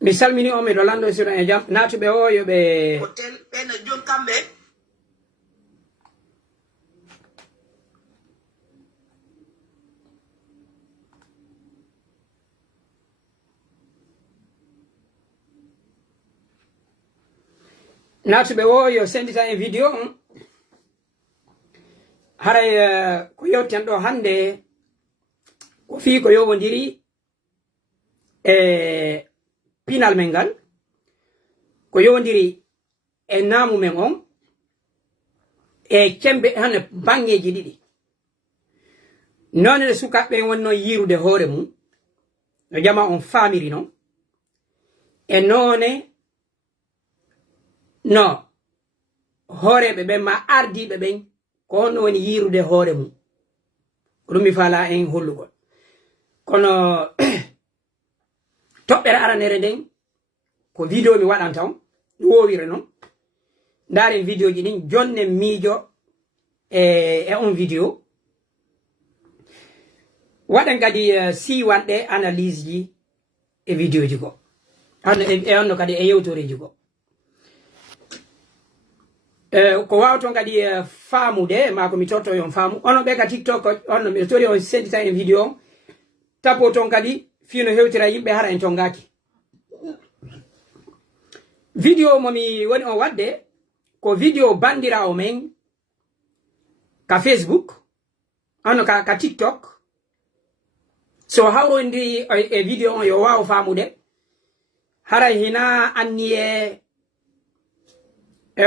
mi salmini on mi Rolando Siro e jam natuɓe o yoɓe hotel ɓena jon kamɓe natuɓe o yo sendita en vidéo on haray ko yewten ɗo hande ko fi ko yowodiri e pinal men ngal ko yowodiri e namu men on e cembe hane bangeji ɗiɗi nonne sukaɓe wonno yirude hoore mum no jama on famiri non e none no hooreɓe ɓen ma ardiɓe ɓen ko honno woni yirude hoore mum ko ɗum mi fala en hollugol kono toɓɓere aranere nden ko vidéo mi waɗanta on wowire noon ndaren vidéo ji ɗin jonne miijo e on vidéo waɗen kadi siwanɗe analyse ji e vidéo ji go e onno kadi e yewtoreji go ko wawton kadi faamude ma ko mi torto yon faamu ono ɓe ka TikTok onno mi tori on sendita en vidéo on tapo ton kadi fino hewtira yimɓe hara en tongaki vidéo momi woni on wadde ko vidéo bandirawo men ka Facebook ono ka TikTok so hawrondiri e vidéo on yo waw faamude haray hina anniye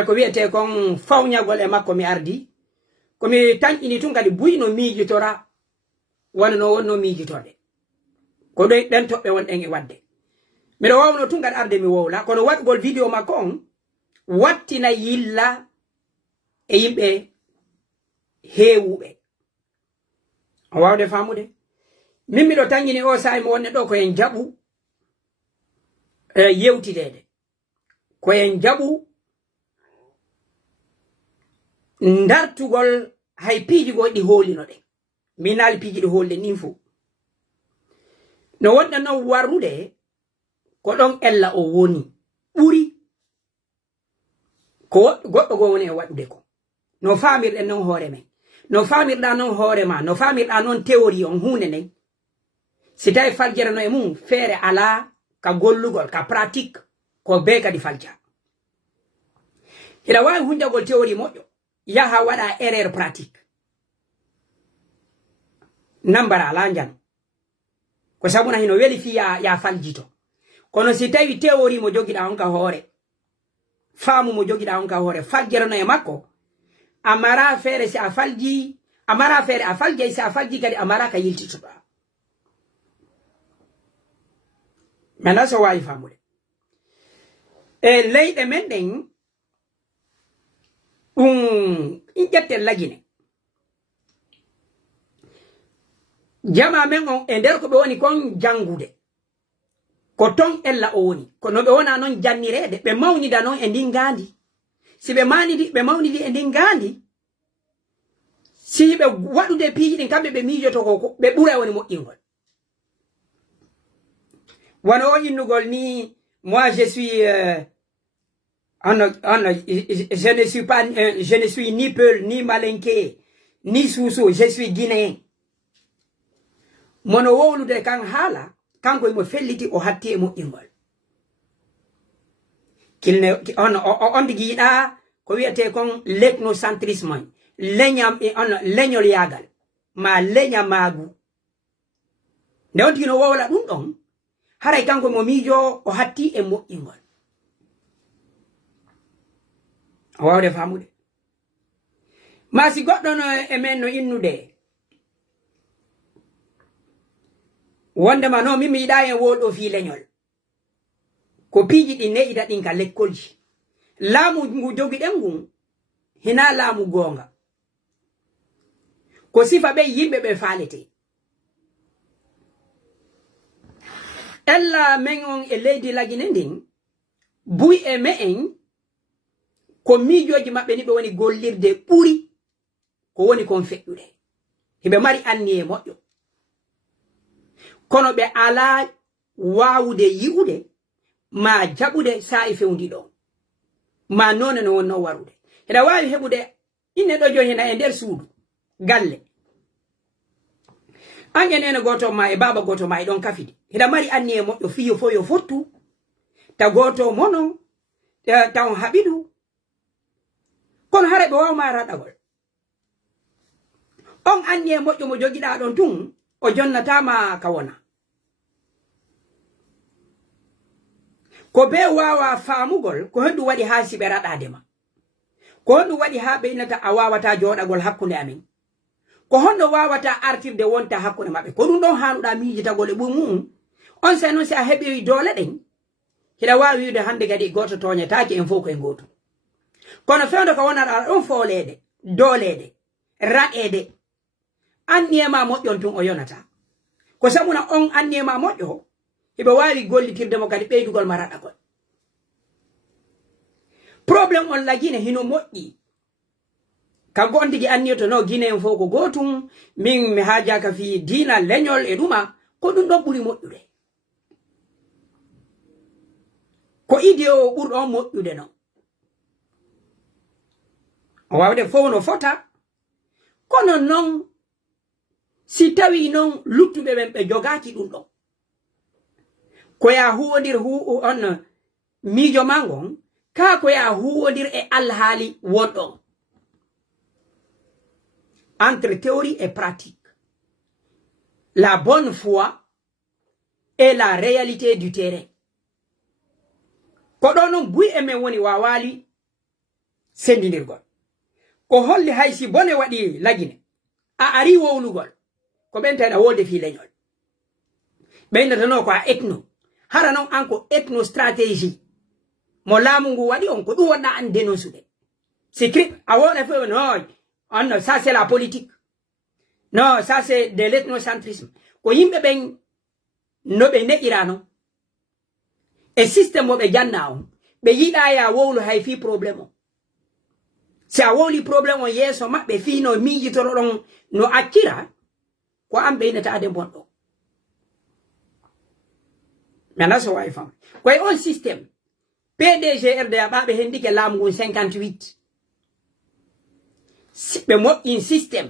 ko wiyete kon fawñagol e makko mi ardi komi tañƴini tun kadi buyno miijitora wonno wonno miijitorde ko ɗoy ɗen toɓɓe wonɗen e wadde miɗo wawno tun kadi arde mi wowla kono waɗgol vidéo makko on wattina yilla e yimɓe heewuɓe o wawde famude min miɗo tañƴini o sahi mi wonne ɗo koyen jaɓu yewtidede koyen jaɓu dartugol hay piiji goɗɗi hoolino ɗe min naali piiji ɗi hoolde nin fo no wonɗa noon warrude ko ɗon ella o woni ɓuri ko goɗɗo goo woni e waɗude ko no faamirɗen noon hoore men no faamirɗa noon hoore ma no faamirɗa noon théorie on hunde nden si tawi faljarano e mum feere ala ka gollugol ka pratique ko be kadi falja hiɗa wawi hunjagol théorie moƴƴo yaha waɗa erreur pratique nambara ala jam ko sabuna hino weli fi ya faljito kono si tawi théorie mo jogiɗa on ka hoore faamu mo jogiɗa on ka hoore faljarano e makko amara feere si a falji amara feere a faljay si a falji kadi amara ka yiltitoɗa maintenant so wawi famude e leyɗe men ɗen ɗum ƴetten lagine jama men on e nder ko ɓe woni kon jangude ko ton ella o woni kono ɓe wona noon jannirede ɓe mawnida noon e ndin gandi si ɓe mawnidi e ndin gandi si ɓe waɗude piiji ɗin kamɓe ɓe miijoto ko ɓe ɓura woni moƴƴingol wono o innugol ni moi je suis je ne suis ni Peul, ni Malinké, ni Sousso, je suis Guinéen. Mono wowlude kan haala kanko imo felliti o hatti e moƴƴingol on giiɗa ko wiyete kon l'ethnocentrisme leñol yagal ma leña maagu nde on tino wowla ɗum ɗon haray kanko mo miijo o hatti e moƴƴingol o wawde famude ma si goɗɗo no e men no innude wondema no min mi yiɗa en woɗo fi leñol ko piiji ɗi ne'ita ɗin ka lekkolji laamu ngu jogiɗen ngun hina laamu goonga ko sifa ɓe yimɓe ɓe faalete ella men on e leydi lagine ndin buy e me en ko miijoji maɓɓe ni ɓe woni gollirde ɓuri ko woni kon feƴƴude hiɓe mari anniye moƴƴo kono ɓe ala wawude yi'ude ma jabude sa'i fewndi ɗo ma none no wonno warude heda wawi hebude inne ɗo joni hena e nder suudu galle angen ene goto ma e baba goto ma e ɗon kafidi heda mari anni e moƴƴo fiyo fo yo fottu ta goto mono taw haɓidu kono hara ɓe wawma raɗagol on anni e moƴƴo mo jogiɗa ɗon tun o jonnatama ka wona ko be wawa faamugol ko hendu waɗi ha siɓe raɗadema ko honɗum waɗi ha ɓe innata a wawata joɗagol hakkunde amin ko honno wawata artirde wonta hakkunde maɓɓe ko ɗum ɗon hanuɗa miijitagol e ɓumum on sa noon si a heɓi doole ɗen hiɗa wawi wiide hande kadi goto toñetaki en fof koye gotum kono fewde ko wonata ɗon folede dolede raɗede anniyema moƴƴon tun o yonata ko sabuna on anniyema moƴƴo hiɓe wawi gollitirdemo kadi ɓeydugol ma raɗagol probléme on la guine hino moƴƴi kanko on tigi anniyoto no guine en fof ko gotum min mi haajaka fi diina leñol e ɗuma ko ɗum ɗon ɓuri moƴƴude ko idée o ɓurɗon moƴƴude no o wawde fof no fota kono noon si tawi noon luttuɓe ɓen ɓe jogaki ɗum ɗon koya huwodir on miijo ma ngon ka koya huwodir e alhaali wonɗon entre théorie et pratique la bonne foi et la réalité du terrain ko ɗo noon buy e men woni wawali sendidirgol ko holli haysi bone waɗi lagine a ari wowlugol ko ɓentaɗa wode fi leñol ɓeyndatano ko a ethno hara noon an ko ethno stratégie mo laamu ngu waɗi on ko ɗum wonɗa an dénoncude c'est a wona fo no on ça c'est la politique non ça c'est de l'ethnocentrisme ko yimɓe ɓen no ɓe neƴira non e système mo ɓe janna on ɓe yiɗa ya wowlu hay fi probléme o si a wowli probléme o yeeso maɓɓe fi no miijitoro ɗon no accira ko an ɓeynata ade bonɗo maintenant so wawi fam koye on système PDG RDA ɓaɓe hendike laamu ngun 58 ɓe moƴƴin système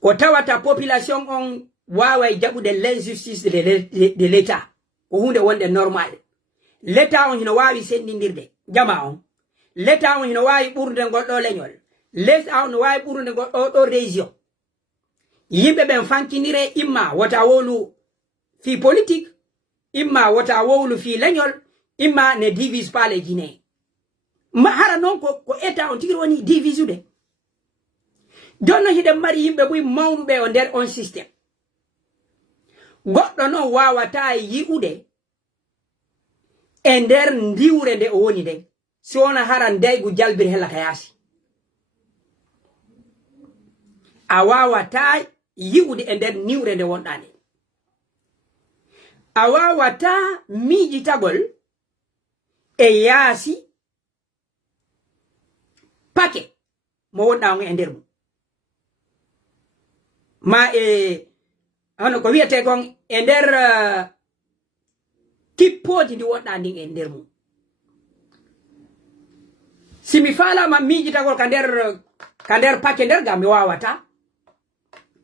ko tawata population on waway jaɓude l'injustice de l'état ko hunde wonde normal l'état on hino wawi sendidirde jama on l'état on hino wawi ɓurde goɗɗo leñol l'état on no wawi ɓurde goɗɗo ɗo région yimɓe ɓen fankinire imma wota wowlu fi politique imma wota wowlu fi leñol imma ne divise pas les Guinéens ma hara noon ko état on tigi woni divise ude jonno hiɗen mari yimɓe ɓuy mawnuɓe o nder on système goɗɗo noon wawata yi'ude e nder ndiwre nde o woni nden si wona hara ndeygu jalbir hella ka yaasi a wawata yi'ude e nder niwre nde wonɗa nde a wawata miijitagol e yaasi pake mo wonɗa on e nder mum ma e hono ko wiyete kon e nder kippooji ndi wonɗa ndin e nder mum simi falama miijitagol ka nder pake nder ga mi wawata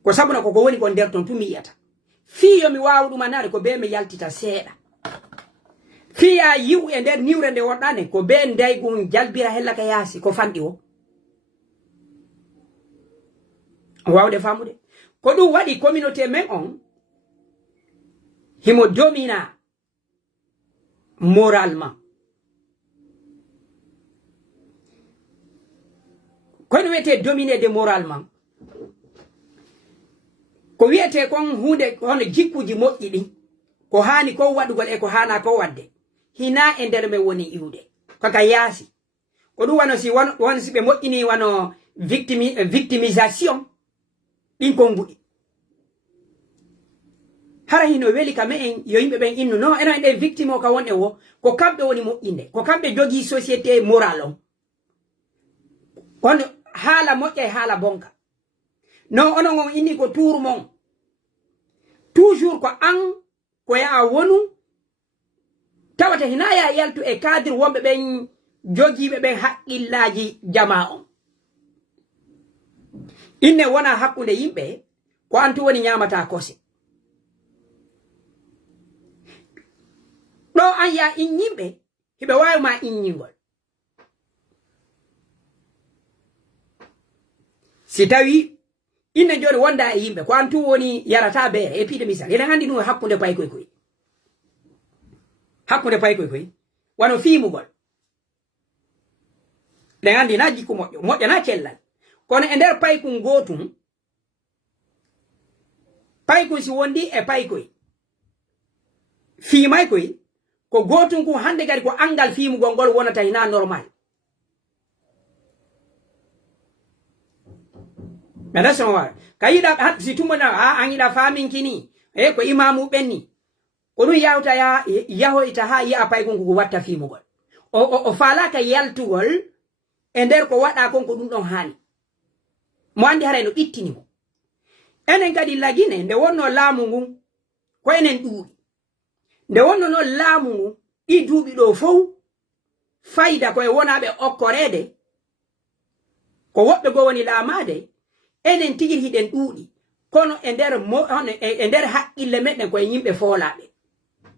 ko sabuna koko woni ko nder ton tu mi yiyata fiyo mi wawa ɗumanare ko be mi yaltita seeɗa fiya yiw e nder niwre nde wonɗa nde ko be ndeygu jalbira hella ka yaasi ko fanɗi o wawde famude ko ɗum waɗi communauté men on himo domina moralement kono wiyete dominé de moralement ko wiyete kon hunde hono jikkuji moƴƴi ɗin ko hani ko waɗugol e ko hana ko wadde hina e nder men woni iwde kaka yaasi ko ɗum wano si won si ɓe moƴƴini wano victimisation ɗin kon nguɗi hara hino weli ka me en yo yimɓe ɓen innu no eno ɗe victime o ka wonɗe wo ko kamɓe woni moƴƴinde ko kamɓe jogii société moral on on haala moƴƴa e haala bonka non onon on inni ko tuuru mon toujours ko an ko yaa wonu tawata hinaya yaltu e cadre wonbe ben jogiibe ben haqqillaaji jama on inne wona hakkunde yimbe ko antu woni nyamata kose do an ya in yimbe hibe wawi ma innyingol si tawi inne joni wonda e yimbe ko antu woni yarata beere e piide misal ene handi no hakkunde pay koy hakkunde pay koy wano fiimugol le handi na jikku moƴƴo na cellal kono e nder paykun gotum paykun si wondi e paykoy fiimay koy ko gotum ko hande gari ko angal fiimugol ngol wonata hina normal meda sonwa kayida si tumona angida famin kini ko imamu benni ko dum yawta ya yaho ita ha ya paykun ko watta fiimugol o falaka yaltugol e nder ko wada kon ko dum don hani mo andi hare no ittini mo enen kadi lagine nde wonno laamu ngun ko enen duubi nde wonno no laamu ngun di duubi do fow fayda ko e wonabe okkorede ko wobbe go woni laamade enen tigir hiden duudi kono e nder haqqille medden ko e yimbe foolaabe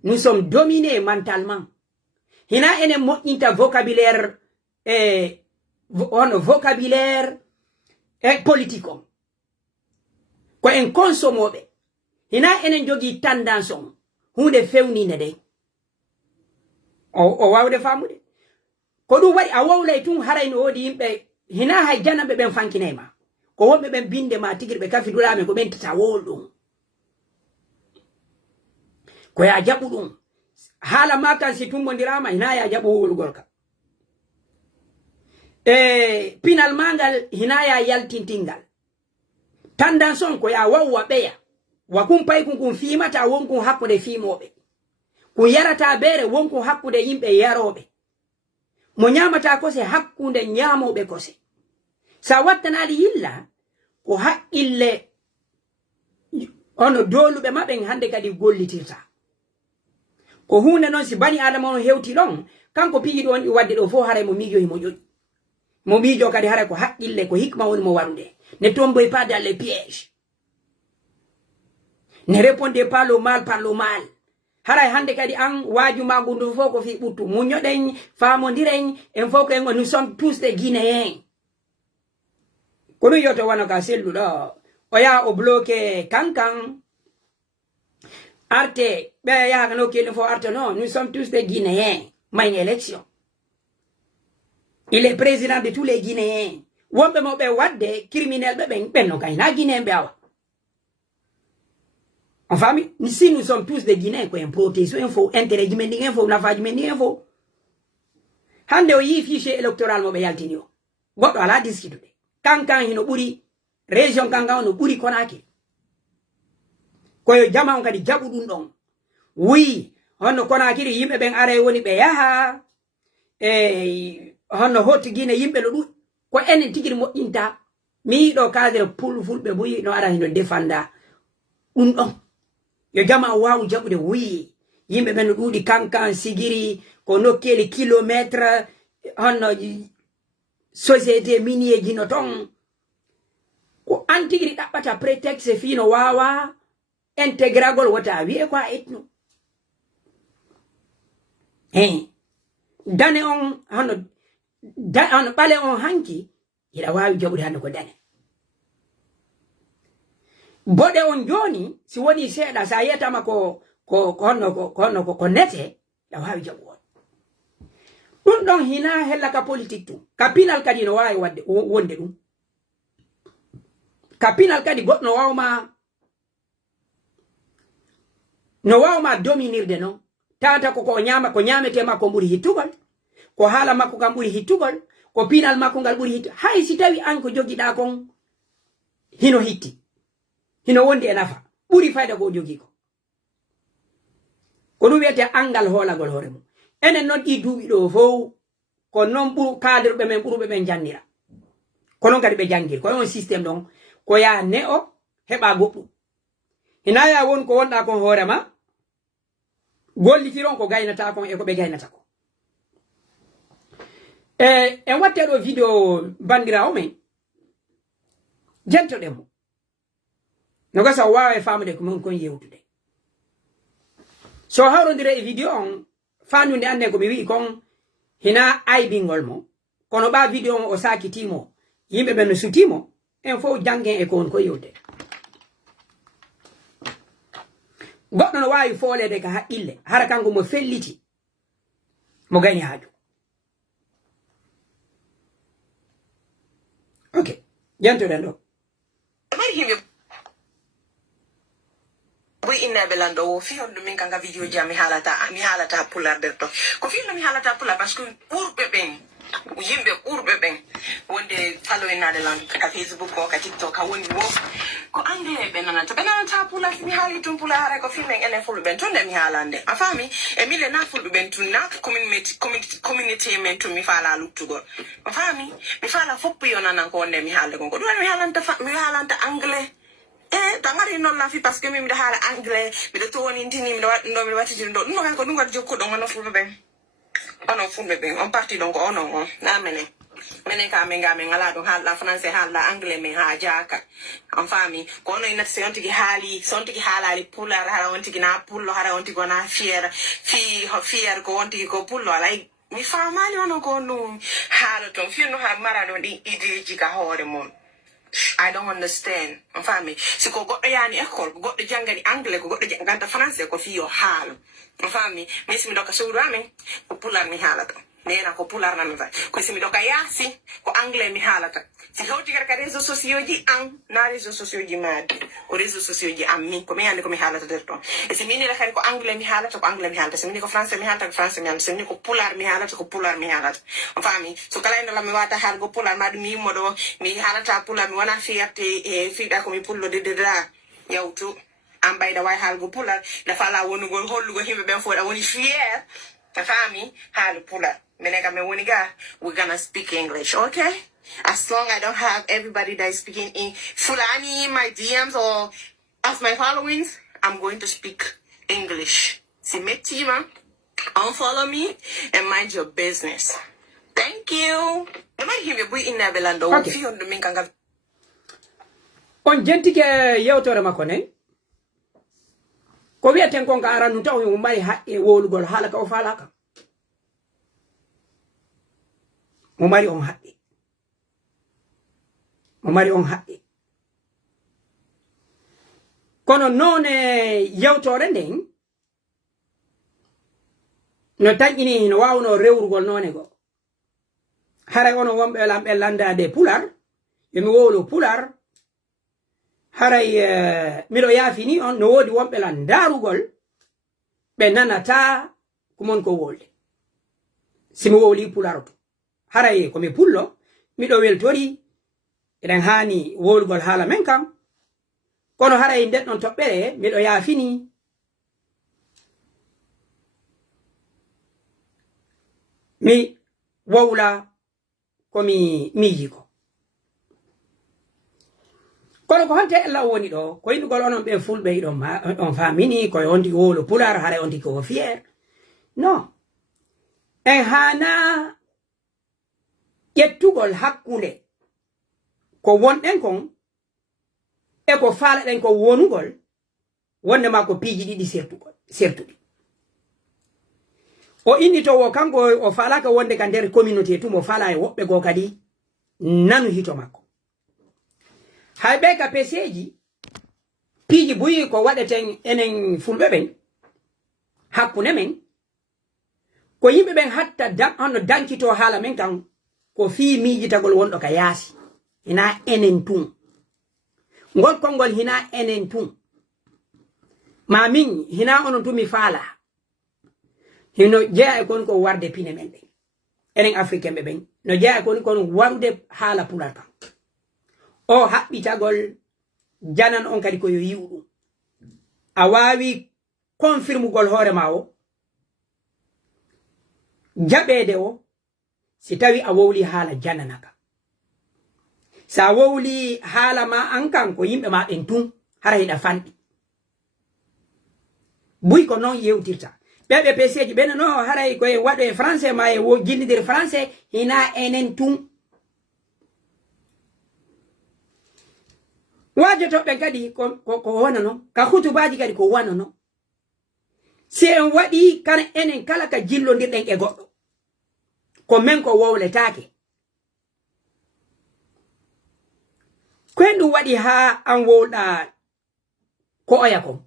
nous sommes dominés mentalement hina enen moƴƴinta vocabulaire vocabulaire e politique on ko en consomobe hina enen jogi tendance on hunde fewnine de o wawde famude ko dum wadi a wawlay tun harayno wodi yimbe hina hay janabe ben fankinema ko wonbe ben binde ma tigirbe kafidulame ko ben tata woldum ko ya jabu dum hala makan si tummondirama hina ya jabu wolgol ka pinal mangal hinaya yaltintingal tandanson ko ya wawwa beya wa kum pay kun fiimata wonkun hakkude fiimobe kun yarata bere wonkun hakkude yimbe yarobe mo nyamata ko se hakkunde nyamobe ko se sa wattanali yilla ko haqqille ono dolube maben hande kadi gollitirta ko hunde non si bani adama on hewti don kanko piyi don wadde do fo hare mo mijo mo jodi mo mijo kadi hare ko haqqille ko hikma woni mo warude ne tomboy pas dans les pièges ne répondez pas le mal par le mal haray hande kadi an waju magundu fo ko fi buttu munyoden famondiren en fo ko en nous sommes tous des Guinéens kono yoto wana ka sellu do o ya o bloqué kankan arte be ya no kele fo arte non nous sommes tous des Guinéens ma une élection il est président de tous les Guinéens wombe mo be wadde criminel be ben no kay na Guinéen be awa en famille si nous sommes tous des Guinéens ko en protection info intérêt jimendi info na faji mendi info hande o yi fichier électoral mo be yaltini o goddo ala discutude kankan hino buri région kankan no buri Konakri koyo jama on kadi jabu dum don wi honno Konakri yimbe ben are woni be yaha honno hoti Guinée yimbe lo du ko enen tigiri moƴƴinta mi do cadre pul fulbe buyi no ara hino defanda dum don yo jama wawu jabude wi yimbe ben duudi kankan sigiri ko nokkeli kilomètre honno société minier jino ton ko antigiri dabbata prétexte fino wawa intégragol wata wi ko etno dane on honno bale on hanki ila wawi jabude hande ko dane bode on joni si woni seeda sa yetama ko nete la wawi jabu dum don hina hella ka politique tu kapinal kadi no wawi wadde wonde dum kapinal kadi godno wawma dominirde no tata ko nyama ko nyamete makko buri hitugol ko hala makko kam buri hitugol ko pinal makko ngal buri hitti hay si tawi an ko jogida kon hino hitti hino wondi enafa buri fayda ko jogi ko dum wiete angal holagol hore mum enen non di duubi do fo ko non buru cadre be men buru be jannira ko non kadi be jangir ko on système don ko ya ne o heba goddu hinaya won ko wonda ko hore ma gollitiron ko gaynata kon e ko be gaynata ko en watte do video bandirawo men jento demo no gasa waawe famude ko mon kon yewtude so hawrondire e video on fanude ande ko mi wi kon hina aybingol mo kono ba video on o sakitimo yimbe ben no sutimo en fo jangen e kon ko yewde goddo no waawi folede ka haqqille hara kanko mo felliti mo gani haaju okay jento den do boy inna belando wo fi on min kanga video jam mi halata pular derto ko fi no mi halata pular parce que urbe ben wonde follow in Nederland ka Facebook ko ka TikTok ka woni wo ko ande benana ta pular mi hali tum pular ko fi men ene fulu ben tonde mi halande afami e mile na fulu ben tunna community men to mi fala luttugo afami mi fala foppo yona nan ko onde mi halde ko do mi halanta anglais tangari non la fi parce que mi da hala anglais mi do toni ndini mi do mi wati do no kan ko dum wat jokko do ngono fulbe ben ono fulbe ben on parti donc ono na menen ka menga ngala do hala français hala anglais men ha jaka on fami ko ono ina sonti halali pular hala onti na pullo hala onti gona fier ko onti ko pullo alai mi famali ono ko no hala to fi no ha marado di ideji ka hore mon I don't understand. Family. Si ko goddo yani école, ko goddo jangani anglais, ko goddo janganta français ko fi yo haalo. Family. Mais si mi doka sawru amen, ko pular mi halata. Nena ko pular nan fa. Ko si mi doka yasi, ko anglais mi halata. Si hawti ka réseaux sociaux ji na réseaux sociaux ji mad. Ko réseaux sociaux ji mi ko mi ande ko mi halata derto. E si mi ni la xari ko anglais mi halata, ko anglais mi halata. Si mi ni ko français mi halata, ko français mi halata. Si mi ni ko pular mi halata, ko pular mi halata. Family. So kala ndo la mi wata hal go pular madu mi modo mi halata pular mi wana fierté fiida ko mi pullo de da yawtu am bayda way hal go pular da fala wonu go hollugo himbe ben foda woni fier ta fami hal pular menega me woni ga we're gonna speak English, okay? As long I don't have everybody that is speaking in Fulani in my DMs or as my followings, I'm going to speak English. Si metima, unfollow me and mind your business. Thank you. Am I hear me in Belando? Okay. On jentike yewtore makko nen ko wiaten kon ka aranu taw yo mari haqqe wolugol halaka o falaka mo mari on haqqe kono none yewtore nden no tañini no wawno rewrugol none go hara ono wombe lambe landade pular yemi wowlo pular haray mido yafini on no wodi wombe lan darugol be nanata kumon ko wolde simi wowli pularoto haray ko mi pullo mido weltori eden hani wolgol hala men kam kono haray den don tobbere mido yafini mi wowla ko mi yiko kono ko hante alla woni do ko indugol onon be fulbe do on famini ko onti wolo pular hare onti ko fier no en hana yettugol hakkunde ko wonden kon e ko faala den ko wonugol wonde ma ko piiji didi sertudi o indi to wo kanko o faala ka wonde ka der communauté tumo faala e wobbe go kadi nanu hito makko haybe ka peseji piiji buyi ko wadeten enen fulbe ben hakkune men ko yimbe ben hatta hono dankito hala men kan ko fi miiji tagol wondo ka yaasi ina enen tun ngol kongol hina enen tun ma min hina onon tumi faala hino jeya kon ko warde pine men be enen africain be ben no jeya kon warde hala pulata o haɓɓitagol janan on kadi ko yo yiwɗum a wawi confirmugol hoore ma o jaɓede o si tawi a wowli haala jananaka sa wowli haala ma an kan ko yimɓe ma ɓen tun hara hiɗa fanɗi buy ko noon yewtirta bebe peseji bena no haray ko e wado e français ma e wo jinnidir français hina enen tum wajoto be kadi ko wona no ka hutubaji kadi ko wona no si en wadi kan enen kala ka jillondirden e goddo ko men ko wowletaake kwendu wadi ha an wowda ko oya ko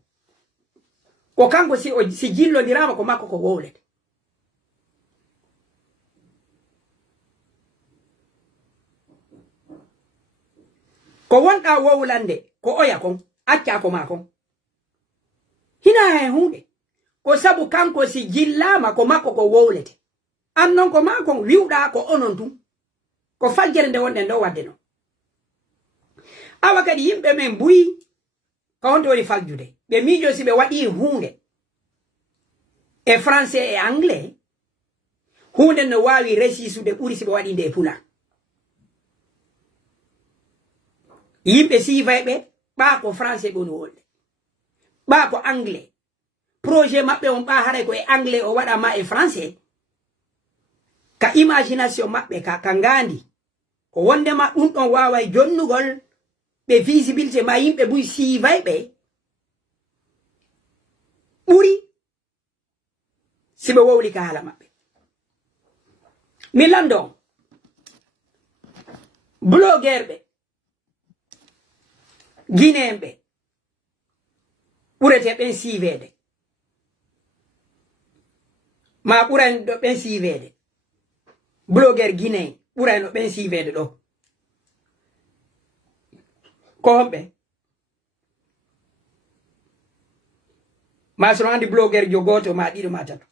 kanko si jillondirama ko makko ko wowlete ko wonda wowlande ko oya kon acca ko makon hina he hunde ko sabu kanko si jillama ko makko ko wowlete an non ko makon wiwda ko onon tum ko faljere nde wonde ndo wadde no awa kadi yimbe men buyi ko honto woni faljude be mijo si be wadi hunde e français e anglais hunde no wawi resisude buri si be wadi nde pula yimbe sivaybe ba ko français boni wolde ba ko anglais projet mabbe on ba haray ko e anglais o wada ma e français ka imagination mabbe ka ngandi ko wonde ma dum don wawa jonnugol be visibilité ma yimbe buy sivaybe buri sibe wowli ka hala mabbe milando blogger be guinéembe ɓurete ɓen siivede ma ɓuran ɗo ɓen siivede blogger guinéen ɓurano ɓen siivede ɗo ko homɓe ma sono andi blogger jo goto ma ɗiɗo ma tato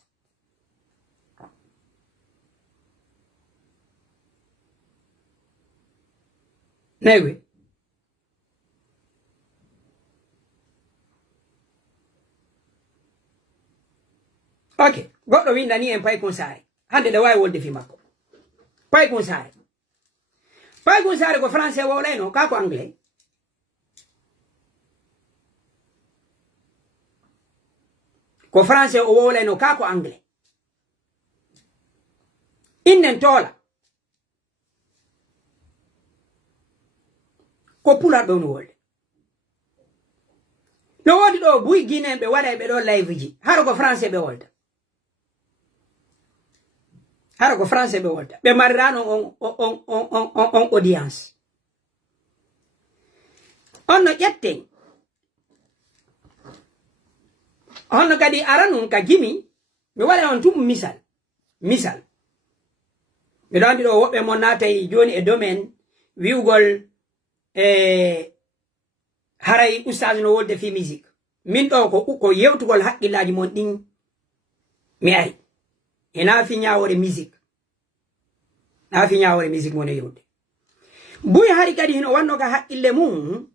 naywe ok goddo windani en pay kon saare hande da wawi wolde fi makko pay kon saare ko français wowlayno ka ko anglais ko français o wowlayno ka ko anglais innen tola ko pular do no wolde no wodi do buy guinéen be wada be do live ji haro ko français be wolda haro ko français be wolda be marrano on audience onno jetten onno kadi aranum ka gimi mi wala on tum misal mi dandi do wobbe mon natay joni e domaine wiugol haray oustaz no wolde fi musique min do ko yewtugol hakkilaji mon din mi ari ina fi nyaawore musique na fi nyaawore musique mon yewde buy hari kadi hino wanno ka hakkille mum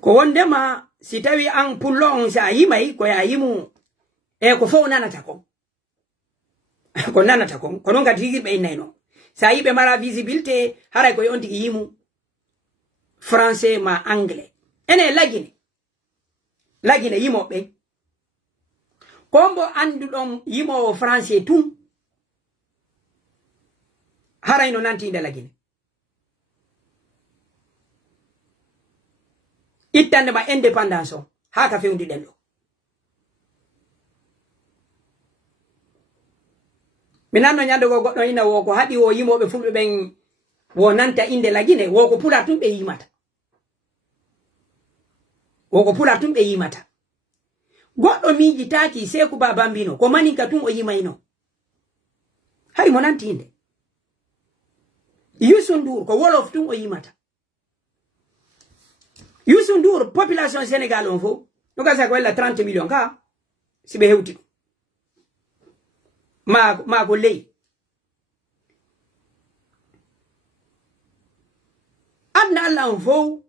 ko wondema si tawi an pullo on sa yimay ko ya yimu e ko fo nanata ko ko nanata ko non kadi yigirbe inayno sa yibe mara visibilité haray ko yonti yimu français ma anglais ene lagine yimoɓe kombo andudon yimowo français tum harayno nantinde lagine ittande ma indépendance o haka fewndi ɗen ɗo mi nanno nyande go goɗɗo ina wo ko haɗi wo yimoɓe fulɓe ɓen wo nanta inde lagine wo ko pula tum ɓe yimata goɗɗo miiji taki Seku Babambino ko maninka tum o yimayno hay mo nanti inde Youssou Ndour ko wolof tum o yimata Youssou Ndour population Sénégal on fo no gasa ko walla 30 millions ka sibe hewti ma ko ley adna Allah on fo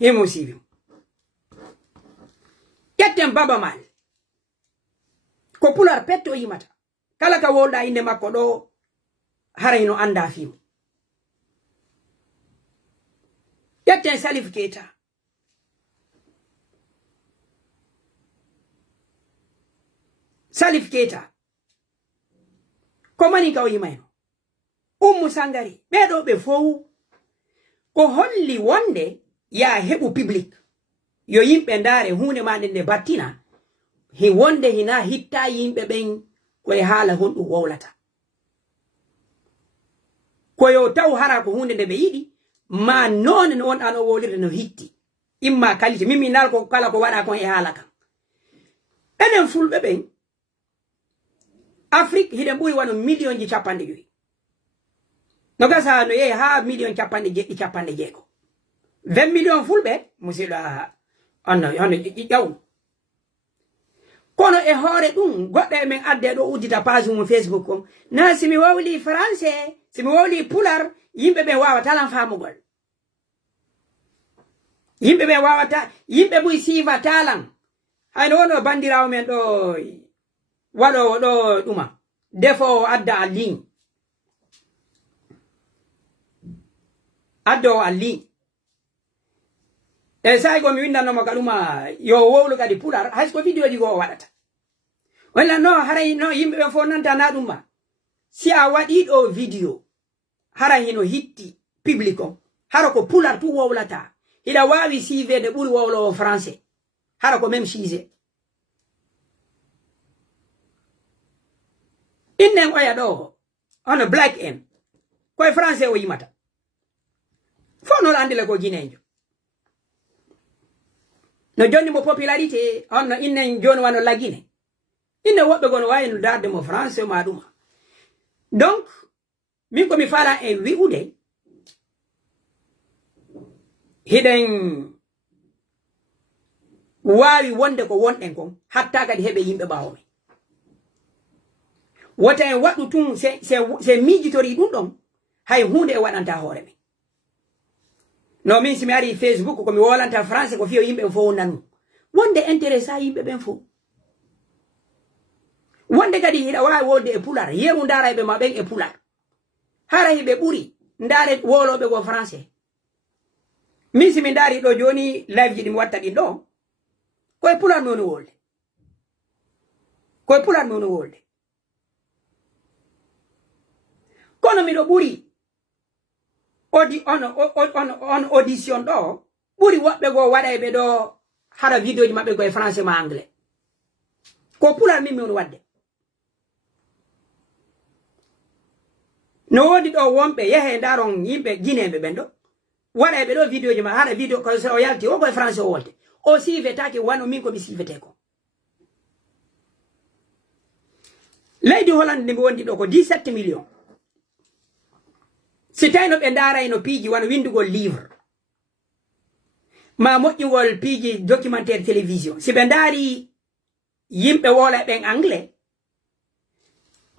hemo sibi ketten Baba Mal ko pular petto yimata kala ka wolda inde makko do harayno anda fimu ketten Salif Keita Salif Keita ko mani ka o yimayno Sangari ɓeɗo ɓe fow ko holli wonde ya heɓu public yo yimɓe ndare hunde ma nde battina hi wonde hina hitta yimɓe ɓen koye haala honɗum wowlata koyo taw hara ko hunde nde ɓe yiɗi ma non no on ano wolirde no hitti imma qualité mimi nal ko kala ko waɗa kon e haala kan enen fulɓe ɓen Afrique hiɗen ɓuri wano million ji 50 no gasa no yehi ha million 50 20 million fulɓe musidɗo hono ƴaw kono e hoore ɗum goɗɗo e men adde ɗo uddita page mum Facebook on na simi wawli français simi wawli pular yimɓe ɓe wawa talan famugol yimɓe ɓe wawata yimɓe ɓuy siifa talan hayno wono bandirawo men ɗo waɗowo ɗo ɗuma defo adda a ligne addo a ligne e sai go mi windanomo ka ɗuma yo wowlu kadi pular haysko vidéo ji go o waɗata walla no haray no yimɓe ɓe fo nanta na ɗum ma si a waɗi ɗo vidéo hara hino hitti public on hara ko pular tu wowlata hiɗa wawi sivede ɓuri wowlowo français hara ko même chise innen oya ɗo hono black en koye français o yimata fo non andile ko guinejo no jonni mo popularité on innen joni wano lagine inne woɓɓe gono wawi no darde mo français ma ɗuma donc min komi fala en wi'ude hiɗen wawi wonde ko wonɗen kon hatta kadi heɓe yimɓe ɓawo men wota en waɗu tun se miijitori ɗum ɗon hay hunde e waɗanta hoore men no min simi ari Facebook komi wolanta français ko fiyo yimɓe fo nanu wonde intéressa yimɓe ɓen fo wonde kadi hiɗa wawi wolde e pular yeru ndara ɓe ma ɓen e pular hara hiɓe ɓuri ndare woloɓe go français min simi ndari ɗo joni live ji ɗi mi watta ɗin ɗo koye pular noni wolde koye pular noni wolde kono miɗo ɓuri on audition ɗo ɓuri woɓɓe go waɗa ɓe ɗo hara vidéo ji maɓɓe koye français ma anglais ko pular min mi wadde no wodi ɗo wonɓe yehe ndaron yimɓe guinéɓe ɓen ɗo waɗa ɓe ɗo vidéo ji ma hara vidéo ko so o yalti o koye français o wolte o sivetake wano min komi sivete ko leydi Hollande nde mi wondi ɗo ko 17 millions si tawino ɓe ndarayno piiji wano windugol livre ma moƴƴugol piiji documentaire télévision si ɓe ndaari yimɓe wola ɓen anglais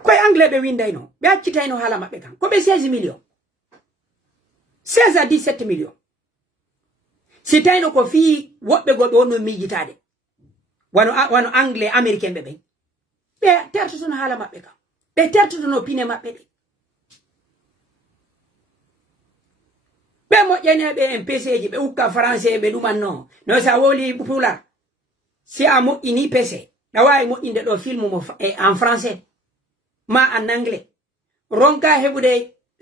koye anglais ɓe windayno ɓe accitayno haala maɓɓe kan ko ɓe 16 millions 16 à 17 millions si tawino ko fii woɓɓe goɓe wonno miijitade wano anglais américain ɓe ɓen ɓe tertotono haala maɓɓe kan ɓe tertotono pine maɓɓe ɗe ɓe moƴƴaneɓe en PC ji ɓe ukka français ɓe ɗumanno no sa woli pular si a moƴƴini PC ɗa wawi moƴƴinde ɗo film mo en français ma en anglais ronka heɓude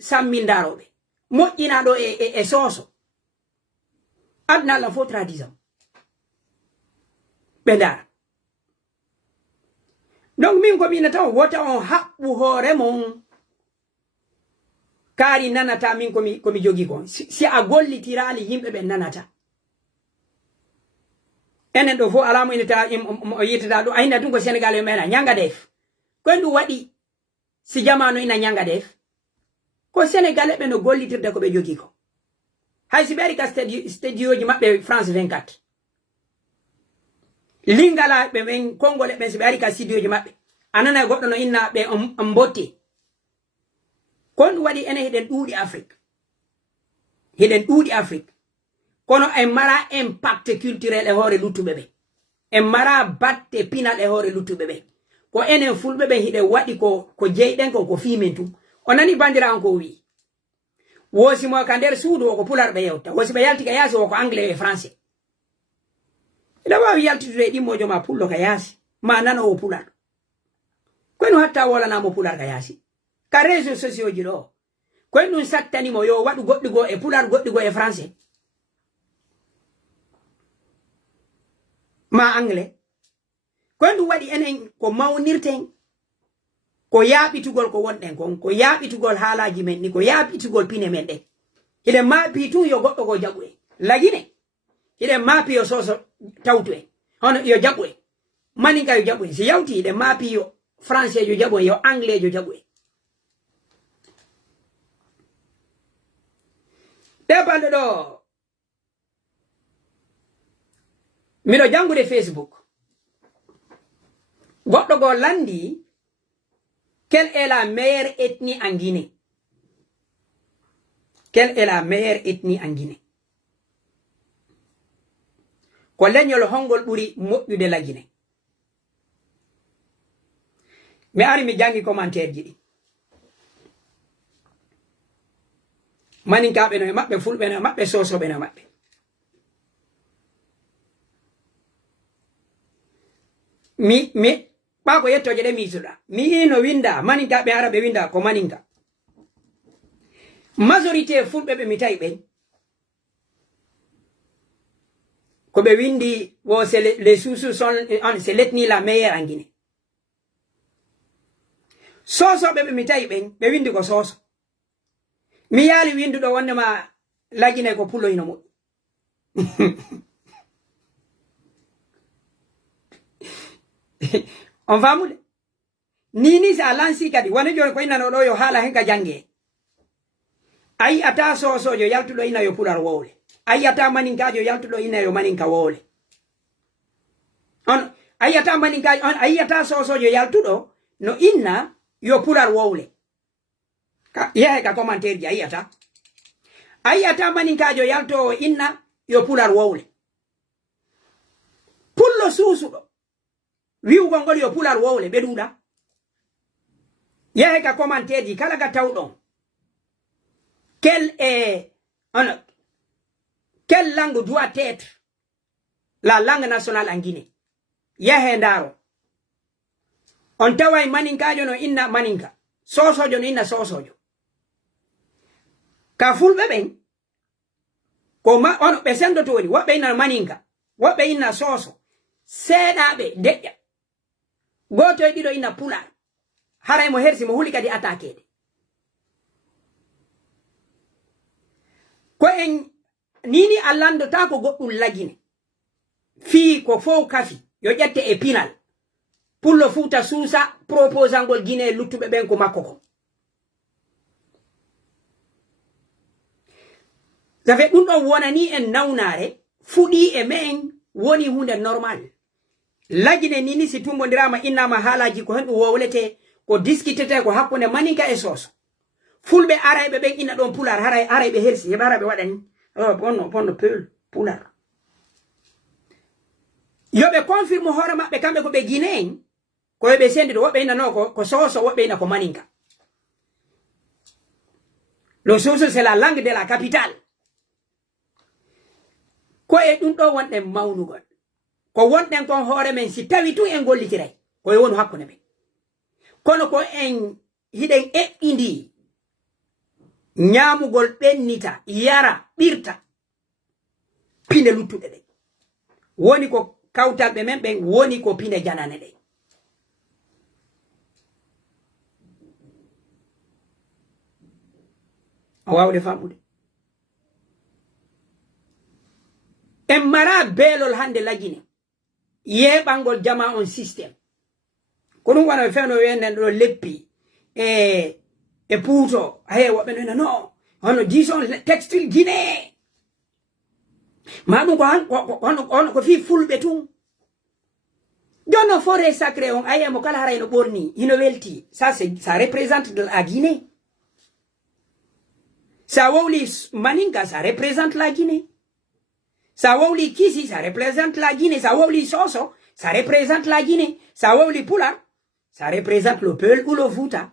sammindaroɓe moƴƴina ɗo e soso adna Allah fo tradition ɓe ndara donc min ko mina taw wota on haɓɓu hoore mon kaari nanata min komi jogi kon si a gollitirali yimɓe ɓe nanata enen ɗo fo alamu inata o yittata ɗum ayina tun ko Sénégal yo mena ñanga def koye ɗum waɗi si jamanu ina ñanga def ko Sénégalais ɓe no gollitirde ko ɓe jogi ko hay si ɓe ari ka studio ji maɓɓe France 24 lingala ɓe ɓen kongole ɓen si ɓe ari ka studio ji maɓɓe anana goɗɗo no inna ɓe on botti kon ɗum waɗi enen heɗen ɗuuɗi Afrique heɗen ɗuuɗi Afrique kono en mara impact culturel e hoore luttuɓe ɓe en mara batte pinal e hoore luttuɓe ɓe ko enen fulɓe ɓe hiɗen waɗi ko jeyɗen ko fimen tum o nani bandirawo ko wi wosimo ka nder suudu o ko pular ɓe yewta wosi ɓe yalti ka yaasi o ko anglais e français ina wawi yaltitude e ɗimmojo ma pullo ka yaasi ma nano o pular kono hatta wala namo pular ka yasi ka réseaux sociaux ji do kono sattani mo yo wadu goddi go e pular goddi go e français ma anglais kono wadi enen ko mawnirten ko yaabitugol ko wonden kon ko yaabitugol haalaji men ni ko yaabitugol pine men de ile maapi tu yo goddo go jabu e lagine ile maapi yo soso tawtu e hono yo jabu e maninka yo jabu e si yawti ile maapi yo français yo jabu e yo anglais yo jabu e debande do mido jangude Facebook goddo go landi quelle est la meilleure ethnie en Guinée? Quelle est la meilleure ethnie en Guinée? Ko leñol hongol buri moƴƴude la Guinée. Mi ari mi jangi commentaire ji. Maninkaɓe no e maɓɓe fulɓe no e maɓɓe sosoɓe no e maɓɓe. Mi ba ko yettoje de misuda mi ino winda maninka be arabe winda ko maninka majorité fulbe be mitay be ko be windi wo les sous sont c'est l'ethnie la meilleure en Guinée soso be mitay be windi ko soso mi yali windu do wonde ma la Guinée ko pulo ino mo on va mouler nini sa lansi kadi wona joni ko inano do yo hala hen ka jange ay ata soso yo yaltudo ina yo pular wole ay ata maninka yo yaltudo ina yo maninka wole on ay ata maninka on ay ata soso yo yaltudo no inna yo pular wole ka ye ka commentaire ji ay ata maninka yo yalto inna yo pular wole pullo susudo wiu gongol yo pular wole beduda yehe ka commentaire di kala ga tawdon quelle langue doit être la langue nationale en Guinée yehe ndaro on tawai maninka jono inna maninka sosojo no inna sosojo ka fulbe ben ko ma on be sendo to woni wobbe inna maninka wobbe inna soso seedabe deƴƴa goto e dido ina pular haray mo hersi mo huli kadi attaquede ko en nini allando ta ko goddum lagine fi ko fo kafi yo jette e pinal pullo futa susa proposangol Guinée luttube ben ko makko ko zafe dum do wonani en nawnare fudi e men woni hunde normal lagine nini si tumbodirama innama haalaji ko hen wowlete ko discutete ko hakkunde maninka e soso fulbe araybe ben inna don pular araybe hersi hebe arabe wadani bonno peul pular yobe confirme hore mabbe kambe ko be Guinéen ko be sendido wobbe inna no ko soso wobbe inna ko maninka le soso c'est la langue de la capitale ko e dum do wonde mawnugol ko wonden kon hoore men si tawi tu en gollitiray ko wonu hakkunde men kono ko en hiden eɓɓindi ñaamugol ɓennita yara ɓirta pinde luttuɗe ɗe woni ko kawtalɓe men ɓen woni ko pinde janane ɗe a wawde fammude en mara beelol hande lagine yeɓangol jama on système ko ɗum wona fewno wenen ɗo leppi e puuto hay woɓɓe no no hono dison textile Guinée ma ɗum ko ko fi fulɓe tun jonno forêt sacré on ayemo kala harayno ɓorni ino welti ça représente de la Guinée ça wowli maninka ça représente la Guinée ça wowli kisi ça représente la Guinée ça wowli soso ça représente la Guinée ça wowli pula ça représente le Peul ou le Fouta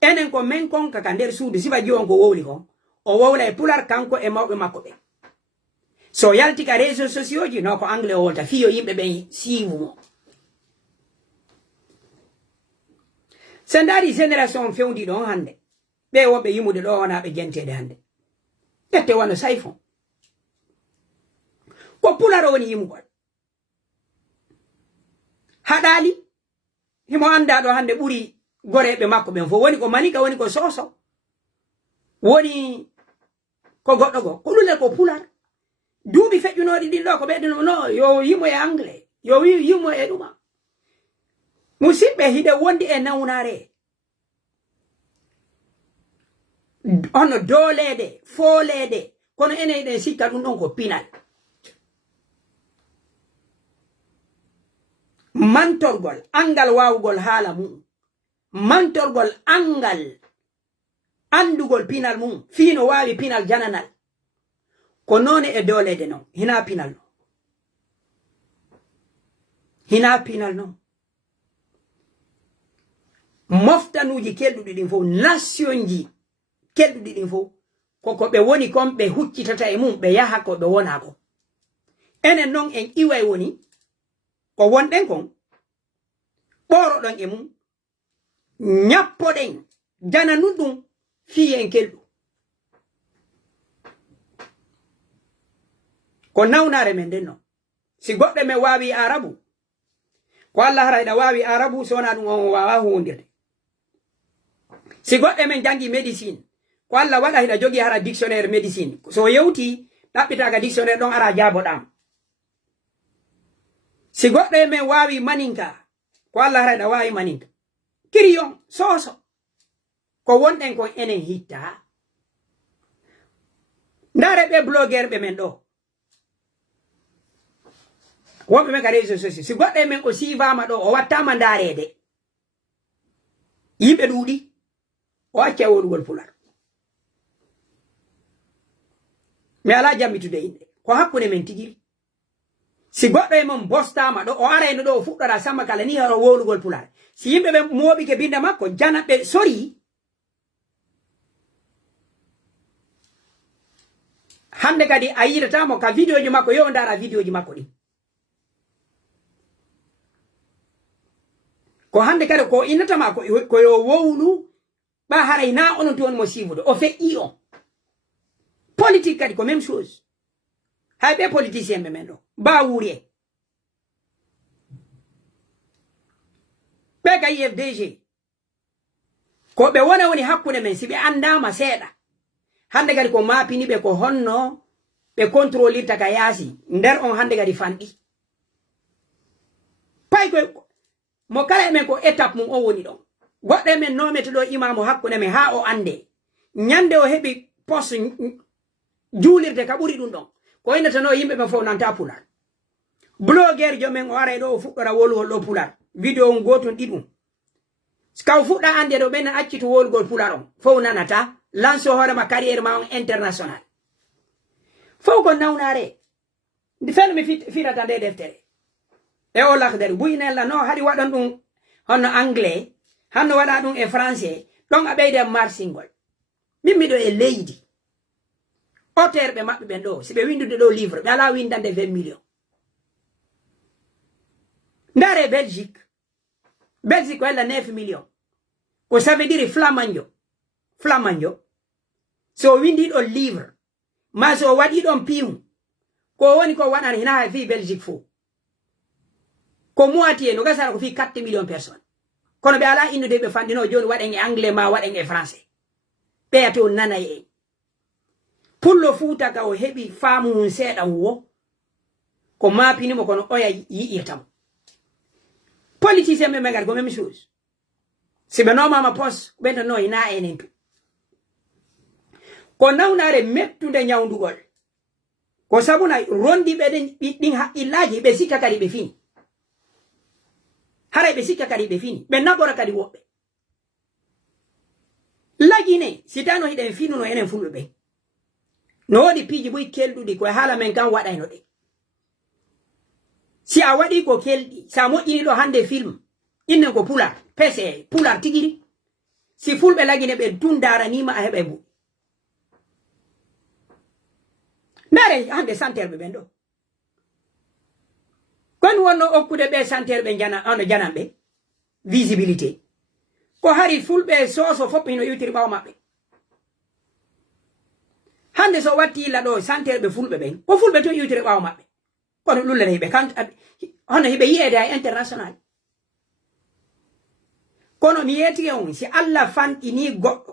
enen ko men kon kaka nder suudu siba jiwon ko wowli kon o wowla e pular kanko e mawɓe makko ɓe so yalti ka réseaux sociaux ji no ko anglais o wolta fiyo yimɓe ɓen siiwu mo Sendari génération fewndi don hande be wobe yimude do wana be jentede hande tette wano sayfon ko pularo woni yimugol hadali himo anda do hande buri gorebe makko ben fo woni ko manika woni ko soso woni ko goddo go ko lule ko pular duubi fejjunodi din do ko beddo no yo yimo e anglais yo yimo e duma musibbe hide wondi e nawnare ono dolede folede kono ene den sikka dum don ko pinal mantorgol angal wawugol hala mum mantorgol angal andugol pinal mum fino wawi pinal jananal ko none e dolede non hina pinal non moftanuji keldudi din fo nationji keldudi din fo ko be woni kom be huccitata e mum be yaha ko be wona ko enen non en iway woni ko wonden kon boro don e mum nyappoden jana nudum fi en keldu ko nawnare men den no si godde me wawi arabu ko Allah harayda wawi arabu so wana dum on wawa hundirde si godde men jangi medicine ko Allah wada hida jogi hara dictionnaire medicine so yewti dabbita ga dictionnaire don ara jabodam si godde men wawi maninka ko Allah harayda wawi maninka kiriyon soso ko wonden ko enen hitta ndare be blogger be men do wonbe men ka réseaux sociaux si godde men ko sivama do o wattama ndarede yimbe dudi o acca wonugol pular mi ala jammitude inde ko hakkunde men tigiri si goddo e mon bostama do o arayno do o fuddora sama kala ni haro wonugol pular si yimbe be mobi ke binda makko jana be sori hande kadi ayirata mo ka video ji makko yo ndara video ji makko di ko hande kadi ko inata makko ko yo wowlu ba haray na onon ton mo sivudo o fe on politique kadi ko même chose hay be politicien be men do ba wuri be ga IFDG ko be wona woni hakkunde men sibe andama seeda hande kadi ko mapini be ko honno be contrôlirta ka yasi nder on hande kadi fandi pay ko mo kala men ko étape mum o woni don godde men no meto do imamu hakkunde men ha o ande nyande o hebi poste julirde ka buri dum don ko inata no yimbe be fo nanta pular blogger jomen o are do fuddora wolwol do pular video ngoton didum ska fudda ande do ben accito wolgol pular on fo nanata lanso hore ma carrière ma international fo ko nawnare di fen mi firata de deftere e o lakhdere buynella no hadi wadon dum hono anglais hanno wada dum e français don abeyde marsingol mimmi do e leydi auteur be mabbe ben do sibe windude do livre be ala windande 20 millions ndare Belgique wala 9 millions ko ça veut dire flamandjo so windi do livre ma so wadi don pium ko woni ko wadan hina fi Belgique fo ko moitié no gasara ko fi 4 millions personnes kono be ala innude be fandino joni waden e anglais ma waden e français be to nana e pullo futa ka o hebi faamu hun seeda wo ko mapini mo kono oya yiitam politicien me megar ko même chose si be no mama pos be no ina enen to ko nawnare mettude nyaawndugol ko sabuna rondi be den din haqillaji be sikka kadi be fini haray be sikka kadi be fini be nagora kadi wobbe lagine sitano hiden finu no enen fulbe be no wodi piji boy keldudi ko hala men kan wada no de si a wadi ko keldi sa mo ini do hande film inne ko pula pese pula tigiri si fulbe lagine be dundara ni ma hebe bu nare hande santerbe bendo kon wonno okkude be santerbe jana ono janambe visibilité ko hari fulɓe soso fof hino iwtiri ɓawo maɓɓe hande so watti la ɗo santere ɓe fulɓe ɓen ko fulɓe to iwtiri ɓawo maɓɓe kono lullere hiɓe hono hiɓe yiyede ha international kono mi yetike on si Allah fanɗini goɗɗo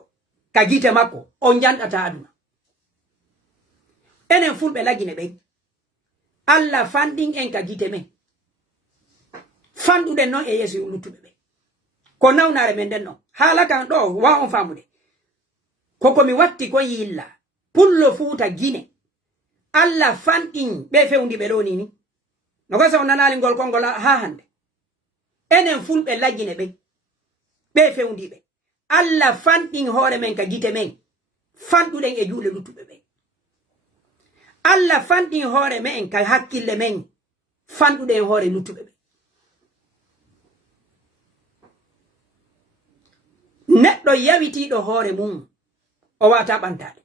ka gite makko on janɗata aduna enen fulɓe lagine ɓen Allah fanɗin en ka gite men fanɗuɗen noon e yeeso luttuɓe ɓe ko nawnare men nden noon haala kan ɗo wa on famude koko mi watti ko yilla pullo fuuta gine Allah fanɗin ɓe fewndi ɓe ɗo ni no gasa on nanali ngol kongol ha hande enen fulɓe lagine ɓen ɓe fewndiɓe Allah fanɗin hoore men ka gite men fanɗuɗen e juuɗe luttuɓe ɓe Allah fanɗin hoore men ka hakkille men fanɗuɗen hoore luttuɓe ɓe neɗɗo yawitiɗo hoore mum o wata ɓantade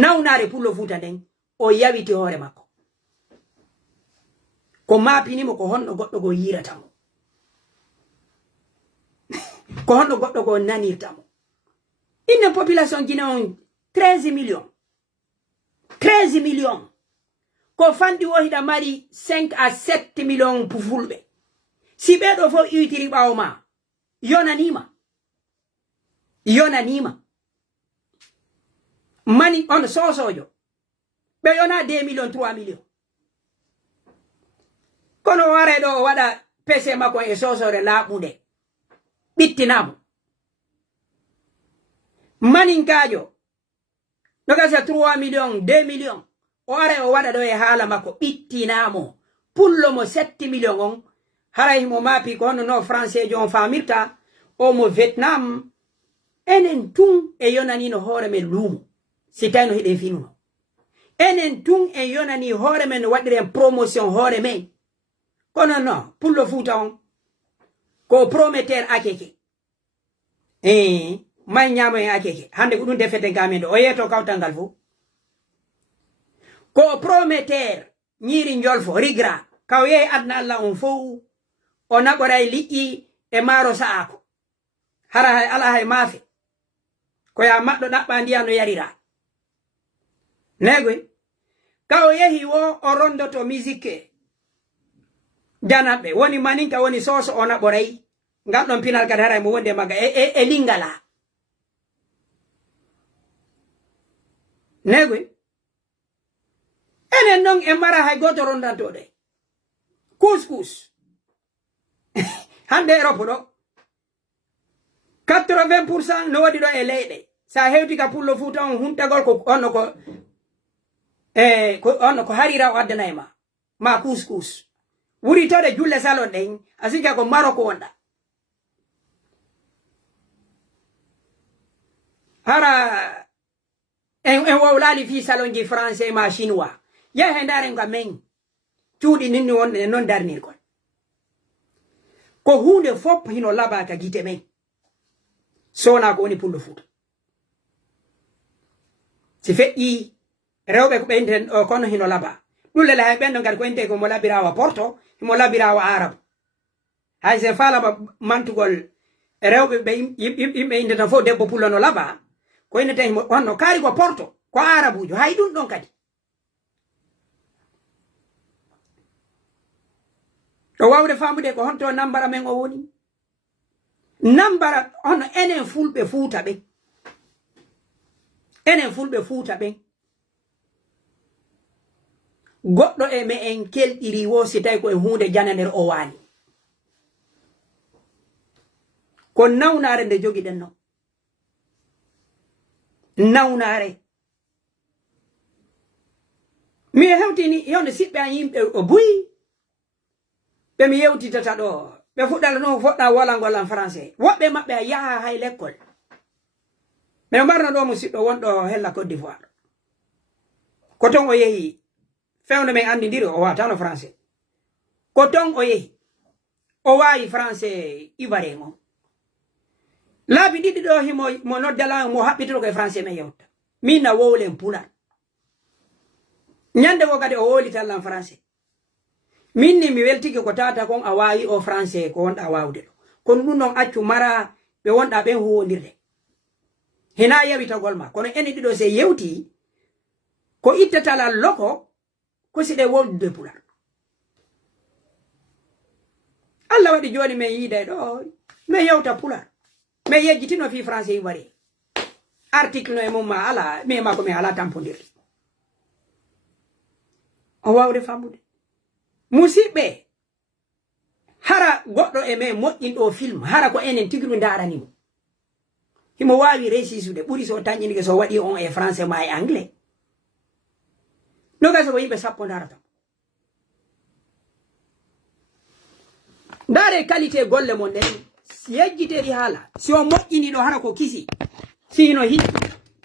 nawnare pullo fuuta nden o yawiti hoore makko ko mapinimo ko honno goɗɗo go yiratamo ko honno goɗɗo go nanirtamo inne population Guinée on 13 millions 13 millions ko fandi o hiɗa mari 5 à 7 millions fulɓe si ɓeɗo fof iwtiri ɓawo ma yonanima mani on sosojo ɓe yona 2 millions 3 millions kono ware ɗo o waɗa pese makko e sosore laaɓude ɓittinamo maninkajo no gasa 3 millions 2 millions o ara o waɗa ɗo e haala makko ɓittinamo pullo mo 7 millions on haray mo mapi ko hono no français jo on famirta o mo Vietnam enen tun e yonanino hoore men luumo si tawi no hiɗen finuno enen tun e yonani hoore men no waɗiren promotion hoore men kono no pullo fuuta on ko prometteur akeke may ñaamo e akeke hande ko ɗum defete gamen o yeeto kawtal ngal fof ko prometteur ñiiri njolfo rigra kaw yehi adna Allah on fof o naɓoray liƴƴi e maaro sa'ako hara hay ala hay maafe ko ya maɗɗo ɗaɓɓa ndiya no yarira negoy kaw yehi wo o rondoto musique janaɓɓe woni maninka woni soso o naɓoray ngal ɗon pinal kadi haray mo wonde magga e lingala negoy enen noon e mara hay goto rondantoɗe couscous hande Europe ɗo 80% no waɗi ɗo e leyɗe sa hewti ka pullo fuuta on huntagol ko onno ko harira o addanayi ma couscous wuri tawde julle salon ɗen asinka ko Maroko wonɗa hara en wawlali fi salon ji français ma chinois yahe ndaren ka men cuuɗi ninni wonɗe non darnirgol ko hunde fop hino laba ka gite men sona ko woni pullo fuuta si feƴƴi rewɓe ko ɓeyden ɗo kono hino laba ɗullele hay ɓen ɗo ngati ko ente ko mo labirawa porto himo labirawa arabe hay se falaba mantugol rewɓe ɓe yimɓe indeta fof debbo pullo no laba ko innete himo honno kaari ko porto ko arabujo hay ɗum ɗon kadi ɗo wawde famude ko honto nambara men o woni nambara hono enen fulɓe fuuta ɓen enen fulɓe fuuta ɓen goɗɗo e me en kelɗiri wo si tawi ko e hunde jana nder o waani ko nawnare nde jogiɗen no nawnare mi hewtini yonde siɓɓe an yimɓe o buyi ɓe mi yewtitata ɗo ɓe fuɗɗala no foɗɗa wolangol an français woɓɓe maɓɓe a yaha hay l'école ɓe mbarno ɗo musidɗo wonɗo hella Côte d'Ivoire ko ton o yehi fewne men andidiri o watano français ko ton o yehi o wawi français ivoirien o laabi ɗiɗi ɗo himo mo noddala mo haɓɓitito koye français men yewta min na wowlen pular ñande wo kadi o wolitallan français min ni mi weltiki ko tata kon a wawi o français ko wonɗa wawde ɗo kono ɗum ɗon accu mara be wonda be huwondirde hina yewitagol ma kono ene dido se yewti ko ittatala loko ko side wolde pular Allah wadi joni me yide do me yewta pular me yejjitino fi français yi wari article no e mum ma ala me ma ko me ala tampondir o wawde famude musibe hara goddo e me moƴƴinɗo film hara ko enen tigru ndarani mo himo wawi resisude ɓuri so tañinike so waɗi on e français ma e anglais no gasa ko yimɓe sappo darata ndare qualité golle mon ɗen yejjiteri haala si o moƴƴini ɗo hara ko kisi sino hiɗi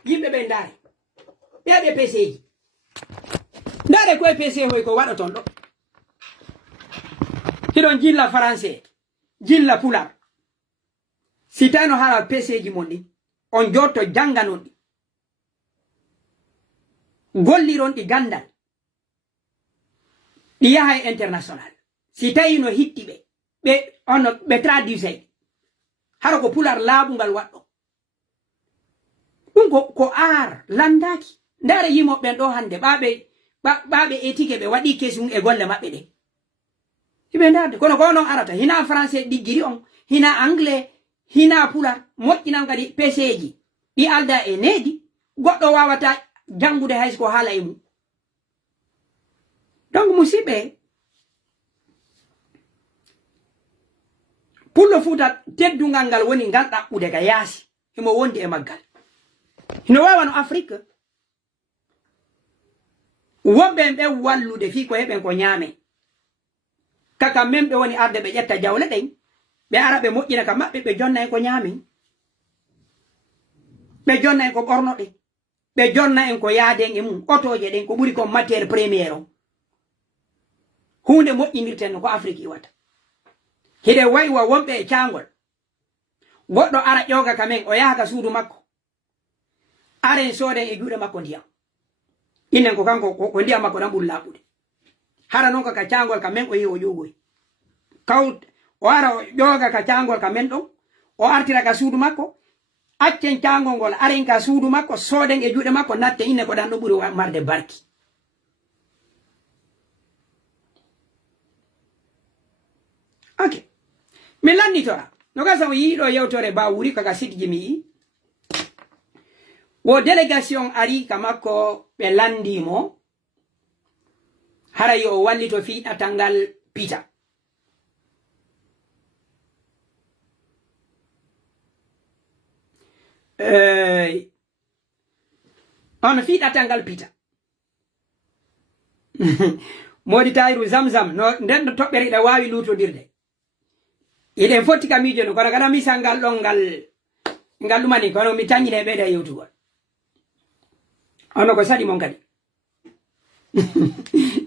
yimɓe ɓe ndare ɓeɓe peseji ndare koye pese hoy ko waɗa ton ɗo hiɗon jilla français jilla pular si tawno hala peseji mon ɗi on jotto janganon ɗi golliron ɗi gandal ɗi yaha e international si tawi no hitti ɓe ono ɓe traduisay hara ko pular laaɓungal waɗɗo ɗum ko ar landaki ndara yimoɓe ɓen ɗo hande ɓaɓe éthique ɓe waɗi kesum e golle maɓɓe ɗe hiɓe ndarde kono ko non arata hina français ɗiggiri on hina anglais hina pular moƴƴinan kadi peseji ɗi alda e needi goɗɗo wawata jangude hayso ko haala e mum donc musidɓe pullo fuuta teddungal ngal woni ngal ɗaɓɓude ka yaasi himo wondi e maggal hino wawa no afrique wonɓen ɓe wallude fi ko heɓen ko ñaame kaka men ɓe woni arde ɓe ƴetta jawle ɗen ɓe ara ɓe moƴƴina ka maɓɓe ɓe jonna en ko ñaamen ɓe jonna en ko ɓornoɗe ɓe jonna en ko yaaden e mum otoje ɗen ko ɓuri kon matiére premiére o hunde moƴƴinirten no ko afrique iwata hiɗe waywa wonɓe e caangol goɗɗo ara ƴooga ka men o yaha ka suudu makko aren sooden e juuɗe makko ndiyam innen ko kanko ko ndiyam makko ɗan ɓuri laaɓude hara noon ka caangol ka men o yehi o ƴoogoy kawt o ara o ƴooga ka caangol ka men ɗon o artira ka suudu makko accen caangol ngol aren ka suudu makko sooden e juuɗe makko natte inne ko ɗan ɗo ɓuri marde barki ok mi lannitora no gasa o yiiɗo yewtore ba wuri kaka sidji mi yi wo délégation ari ka makko ɓe landimo hara yo o wallito fiiɗatal ngal pita on fiiɗatal ngal pita modi tayiru zamzam no nden ɗo toɓɓere ɗe wawi lutodirde eɗen fotti ka miijo no kono kada misal ngal ɗon ngal ɗumani kono mi tañine ɓeyda yewtugol ono ko saɗi mon kadi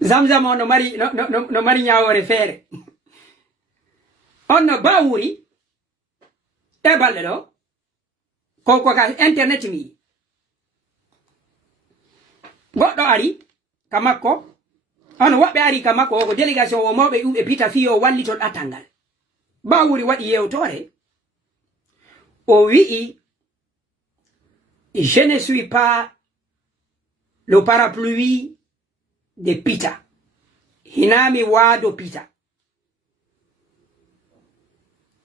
zamzam on no mari ñawore feere on no ba wuri e balɗe ɗo ko ka internet mi goɗɗo ari ka makko on woɓɓe ari ka makko ko délégation o mawɓe ɓe pita fiyo wallito ɗatal ngal ba wuri waɗi yewtore o wi'i je ne suis pas le parapluie de pita hinami waado pita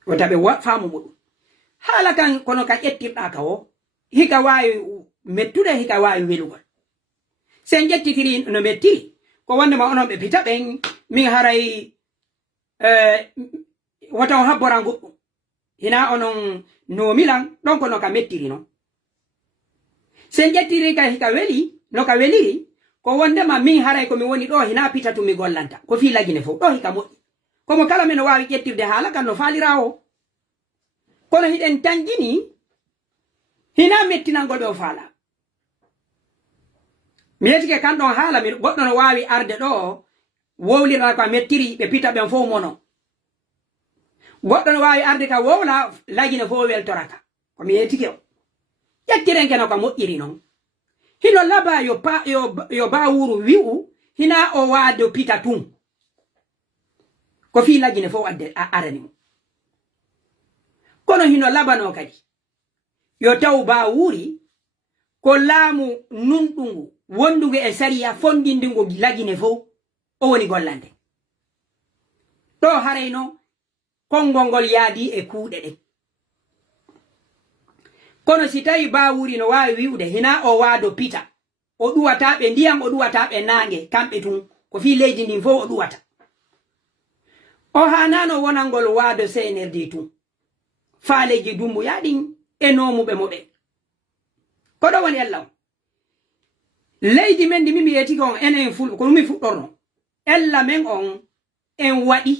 o taɓe faamu muɗum haala kan kono ka ƴettirɗa ka o hika wawi mettude hika wawi welugol sen ƴettitiri no mettiri ko wondema onon ɓe pita ɓen min haray wata o habbora goɗɗum hina onon nomilan ɗon kono ka mettiri non sen ƴettiri ka hika weli no ka weliri ko wondema min haray komi woni ɗo hina pita tumi gollanta ko fi lagine fof ɗo hika moƴƴi komo kala men wawi ƴettirde haala kan no faalira o kono hiɗen tanjini hina mettinangoɓe o faala mi yetike kan ɗon haala mi goɗɗo no wawi arde ɗo wowlira ko mettiri ɓe pita ɓen fof mono goɗɗo no wawi arde ka wowla lagine fof weltoraka komi yetike o ƴettirenke no ko moƴƴiri noon hino laba yo bawuru wi'u hina o waado pita tun ko fi lagine fof adde arani mo ko kono hino labano kadi yo taw ba wuri ko laamu nunɗungu wondugo e sariya fondindingo lagine fo o woni gollande ɗo harayno konngol ngol yaadi e kuuɗe ɗen kono si tawi ba wuri no wawi wi'ude hina o waado pita o ɗuwataɓe ndiyam o ɗuwataɓe nange kamɓe tun ko fi leydi ndin fo o ɗuwata o hanano wonangol waado CNRD tun faaleji dumbu yaɗin e nomuɓe moɓe ko ɗo woni ella on leydi men ndi mimi yetiki on enen fulɓe ko ɗumi fuɗɗorno ella men on en waɗi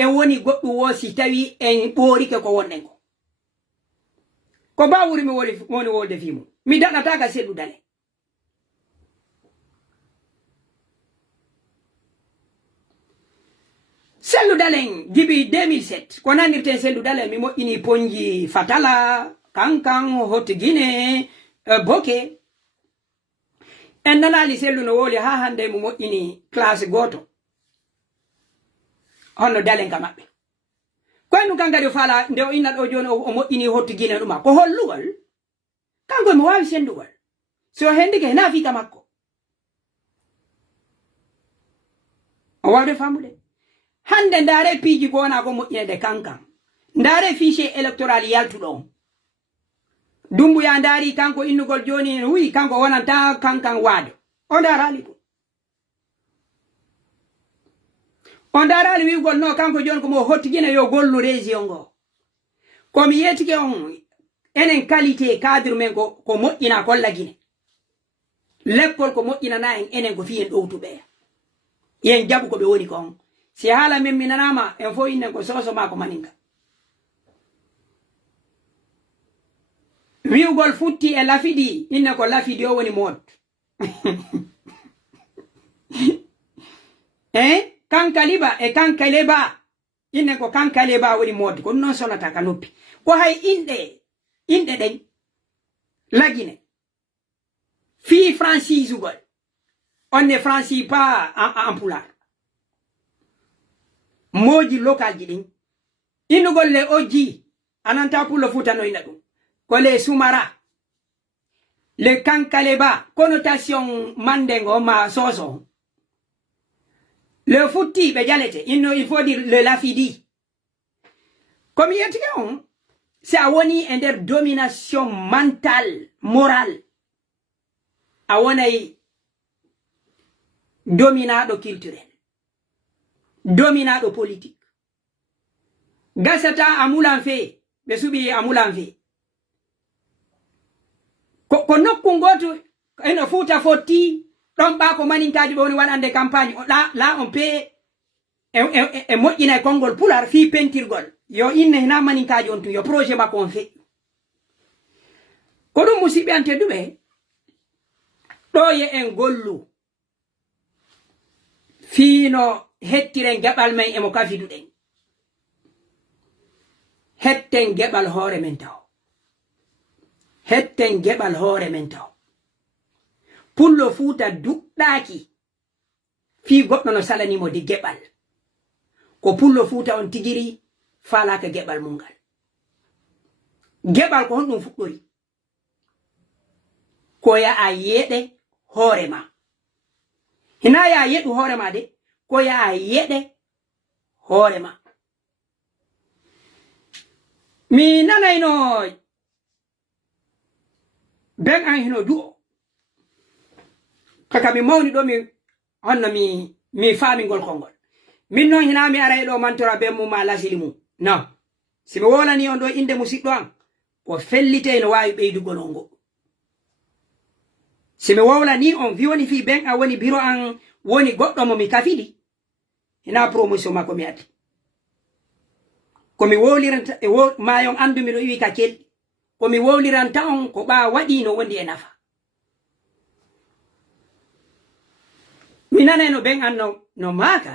en woni goɗɗum wo si tawi en ɓoorike ko wonɗen ko ba wuri mi woni wolde fimo mi daɗataka selludale selludalen jibi 2007 ko nanirten selludalen mi moƴƴini ponji fatala kankan hotte guine boke en nanali sellu no woli ha hande mo moƴƴini classe goto honno dalen ka maɓɓe koynu kan kadi fala nde o inna ɗo joni o moƴƴini hotte guine ɗuma ko hollugol kanko mi wawi sendugol so hendike hena fika makko o wawde famude hande ndaare piiji ko wona ko moƴƴinede kankan ndaare fichier électoral yaltuɗo on dumbuya ndaari kanko innugol joni wi kanko wonanta kankan waado o ndarali ɗum o ndarali wiwgol no kanko joni komo hottigina yo gollu région ngo komi yetike on enen qualité cadre men ko moƴƴina kolla guine lekkol ko moƴƴinana en enen ko fiyen ɗowtuɓe yen jaɓu koɓe woni ko on si haala men mi nanama en fo innen ko soso ma ko maninka wiwgol futti e lafiɗi inne ko lafiɗi o woni mod kankaliba e kankaleba inne ko kankaleba woni mod ko non sonata ka noppi ko hay inde ɗen lagine fi franchise ugol onne franchise pas en pulaar moji local ji ɗin innugol le oji ananta pullo futano ina ɗum ko le sumara le kankaleba connotation mandengo ma soso le futti be jalete il faut dire le lafidi comme yetike on c'est a woni en der domination mentale morale a wonay dominado culturel dominado politique gasata amulan fe be subi amulan fe ko nokku goto eno fuuta fotti ɗon ɓa ko maninkaji ɓe woni waɗande campagne la on pe e moƴƴina e konngol pular fi pentirgol yo inne hina maninkaji on tun yo projet makko on feƴƴu ko ɗum musidɓe an tedduɓe ɗo ye en gollu fiino hettiren geɓal men emo kafiduɗen hetten geɓal hoore men taw hetten geɓal hoore men taw pullo fuuta duɗɗaki fi goɗɗo no salanimo di geɓal ko pullo fuuta on tigiri falaka geɓal mungal geɓal ko honɗum fuɗɗori ko ya a yeɗe hoorema hina ya yeɗu hoorema de ko ya a yeɗe hoorema mi nanayno ben an hino du'o kaka mi mawni ɗo mi honno mi faamingol konngol min noon hina mi aray ɗo mantora be mum ma lasili mum non simi wolani on ɗo inde musidɗo an ko fellite no wawi ɓeydugol on goɗɗum simi wowlani on wiwoni fi ben a woni biro an woni goɗɗo mo mi kafiɗi hina promotion makko mi addi komi wowliranta mayon andumi ɗo iwi ka kelɗi komi wowliranta on ko ɓa waɗi no wondi e nafa mi nanayno ben an no maaka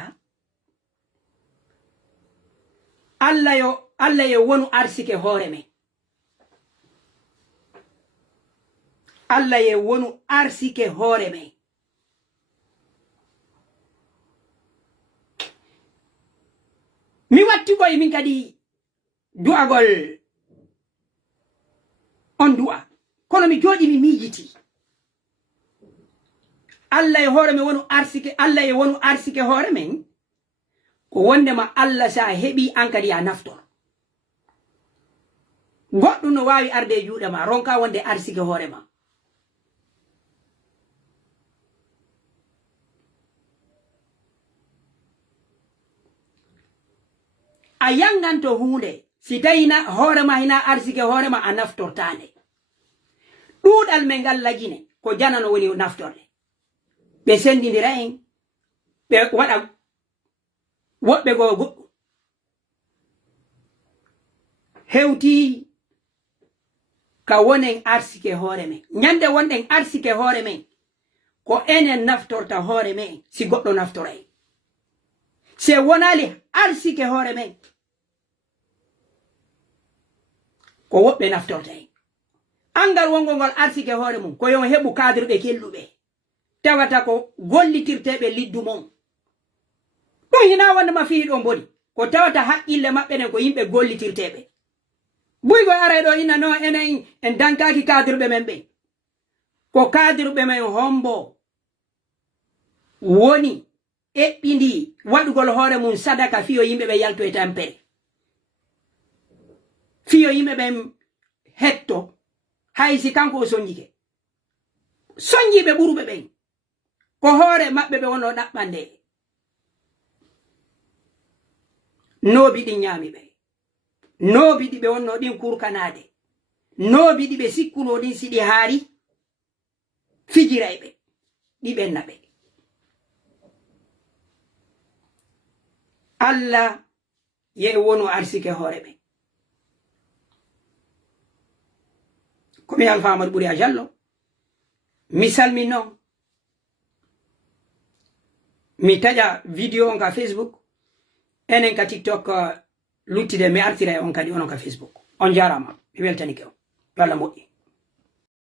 Allah yo wonu arsike hoore men Allah ye wonu arsike hoore men mi watti koye min kadi du'agol on du'a kono mi joɗi mi miijiti Allah e hoore men wonu arsike Allah e wonu arsike hoore men ko wondema Allah sa heɓi an kadi a naftor goɗɗum no wawi arde e juuɗe ma ronka wonde arsike hoore ma a yanganto hunde si tawina hoore ma hina arsike hoore ma a naftortande ɗuuɗal men ngal lagine ko janano woni naftorde ɓe sendidira en ɓe waɗa woɓɓe goo goɗɗum hewti ka wonen arsike hoore men ñande wonɗen arsike hoore men ko enen naftorta hoore men si goɗɗo naftora en se wonali arsike hoore men ko woɓɓe naftorta en angal wongol ngol arsike hoore mum ko yon heɓu kadirɓe kelluɓe tawata ko gollitirteɓe liddu mon ɗum hina wondema fihi ɗo boni ko tawata haqqille maɓɓe nen ko yimɓe gollitirteɓe buygo ara ɗo ina no enen en dankaki kadirɓe men ɓe ko kadirɓe men hombo woni eɓɓindi waɗugol hoore mum sadaka fiyo yimɓe ɓe yalto e tampere fiyo yimɓe ɓen hetto haysi kanko o soñjike soñjiɓe ɓuruɓe ɓen ko hoore maɓɓe ɓe wono ɗaɓɓande noobi ɗin ñaami ɓe noobi ɗi ɓe wonno ɗin kurkanade noobi ɗi ɓe sikkuno ɗin siɗi haari fijiray ɓe ɗi ɓenna ɓe Allah ye wonu arsike hoore ɓe komi Alpha Amadou Ɓuuri a Jallo mi salmi noon mi taƴa vidéo on ka Facebook enen ka TikTok luttide mi artira e on kadi onon ka Facebook on jarama mi weltanike on yo Allah moƴƴi